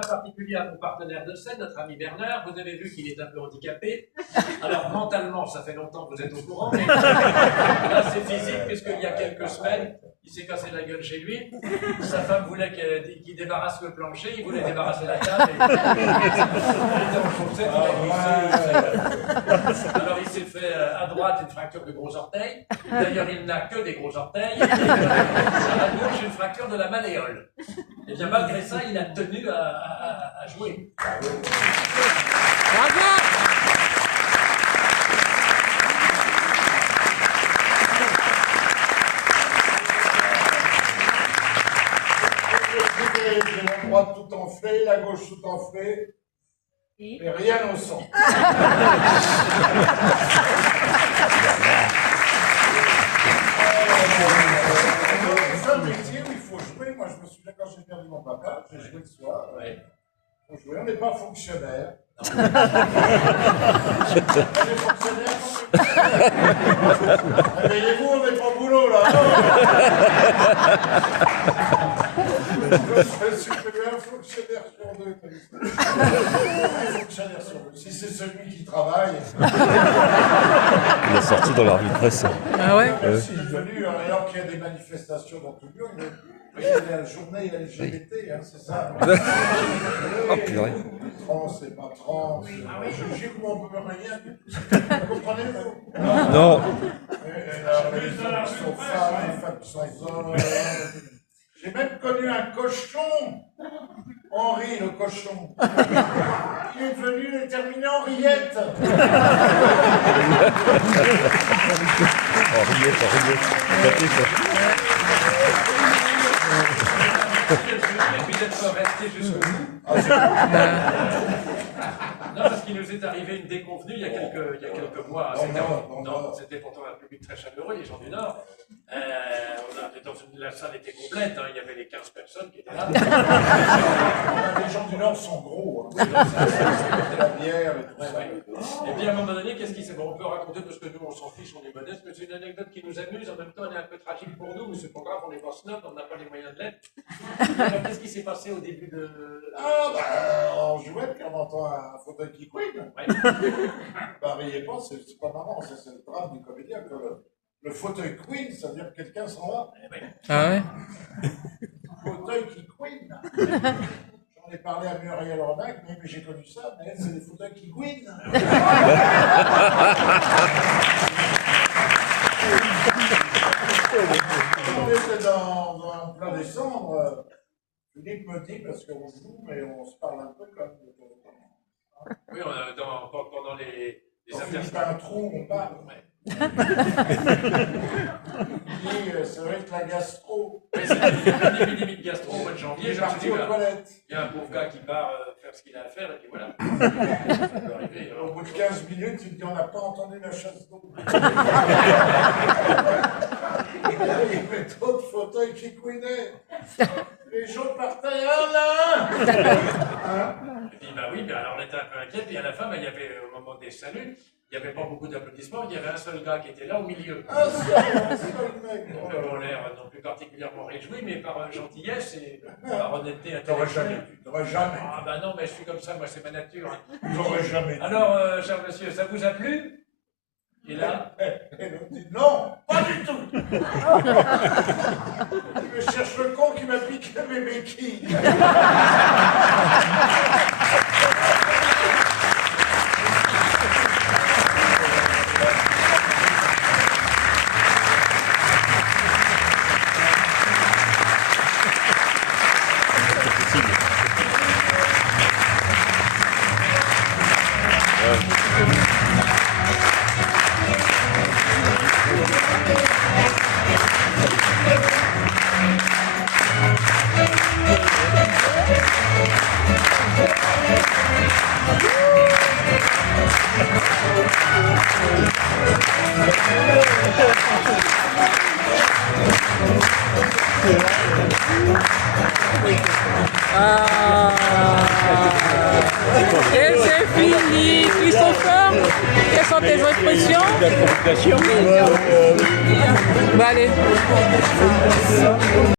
particulier à mon partenaire de scène, notre ami Bernard. Vous avez vu qu'il est un peu handicapé. Alors, mentalement, ça fait longtemps que vous êtes au courant, mais là, c'est physique, puisqu'il y a quelques semaines, il s'est cassé la gueule chez lui. Sa femme voulait qu'il débarrasse le plancher, il voulait débarrasser la table. Alors, il s'est fait à droite une fracture de gros orteil. D'ailleurs, il n'a que des gros orteils. À gauche, une fracture de la malléole. Et bien, malgré ça, il a tenu à jouer. Bravo! J'ai la droite tout enflée, la gauche tout enflée, et rien au sang. C'est un métier où il faut jouer. Moi, je me souviens quand j'ai perdu mon papa, j'ai joué le soir. Il faut jouer, on n'est pas fonctionnaire. On est fonctionnaire. Réveillez-vous, on n'est pas au boulot là. Je suis un fonctionnaire sur deux. Un fonctionnaire sur deux. Si c'est celui qui travaille. Il est sorti dans la revue de presse. Ah ouais? Il est devenu, alors qu'il y a des manifestations dans tout le monde, il y a la journée LGBT, hein, c'est ça. Oh purée. Trans, c'est pas trans. J'ai vu mon peu rien. Comprenez-vous? Non. Les hommes qui sont femmes, les femmes qui sont hommes. J'ai même connu un cochon. Henri le cochon. Il est devenu déterminé Henriette. Henriette. Et puis d'être resté jusqu'au bout. Non, parce qu'il nous est arrivé une déconvenue il y a quelques mois. C'était pourtant un public très chaleureux, les gens du Nord. La salle était complète, hein, il y avait les 15 personnes qui étaient là. Les gens du Nord sont gros. Hein. La bière et tout ça. Et puis à un moment donné, qu'est-ce qui s'est... Bon, on peut raconter parce que nous on s'en fiche, on est modeste, mais c'est une anecdote qui nous amuse, en même temps elle est un peu tragique pour nous, mais c'est pas grave, on n'est pas snob, on n'a pas les moyens de l'être. Alors qu'est-ce qui s'est passé au début de... On jouait, puis on entend un fauteuil qui couine. Ouais. Bah, riez pas, c'est pas marrant, ça c'est le drame du comédien. Que le fauteuil couine, ça veut dire que quelqu'un s'en va. Ah ouais? Fauteuil qui couine. J'en ai parlé à Muriel Ronac, mais j'ai connu ça, mais c'est des fauteuils qui couinent. On était dans plein décembre. Philippe me dit, parce qu'on joue, mais on se parle un peu comme... Oui, pendant les Philippe a un trou, on parle. Ouais. Il dit, c'est vrai que la gastro... Oui, c'est une épidémie de gastro au mois de janvier. Il est parti aux toilettes. Il y a un pauvre gars qui part faire ce qu'il a à faire, et puis voilà. Ça peut arriver. Au bout de 15 minutes, il dit, on n'a pas entendu la chasse d'eau. Il y avait d'autres fauteuils qui couinaient. Les gens partaient un à un. Et puis, bah oui, alors on était un peu inquiets, puis à la fin, il y avait, au moment des saluts, il n'y avait pas beaucoup d'applaudissements, il y avait un seul gars qui était là au milieu. Un seul mec. Donc, on l'air non plus particulièrement réjoui, mais par gentillesse et par honnêteté intellectuelle. T'aurais jamais. Ah bah non, mais je suis comme ça, moi c'est ma nature. Hein. T'aurais jamais. Alors, cher monsieur, ça vous a plu? Et là? Et l'autre dit, non, pas du tout. Il me cherche le con qui m'a piqué mes béquilles. Et c'est fini, Christopher. Quelles sont tes impressions? Bah allez.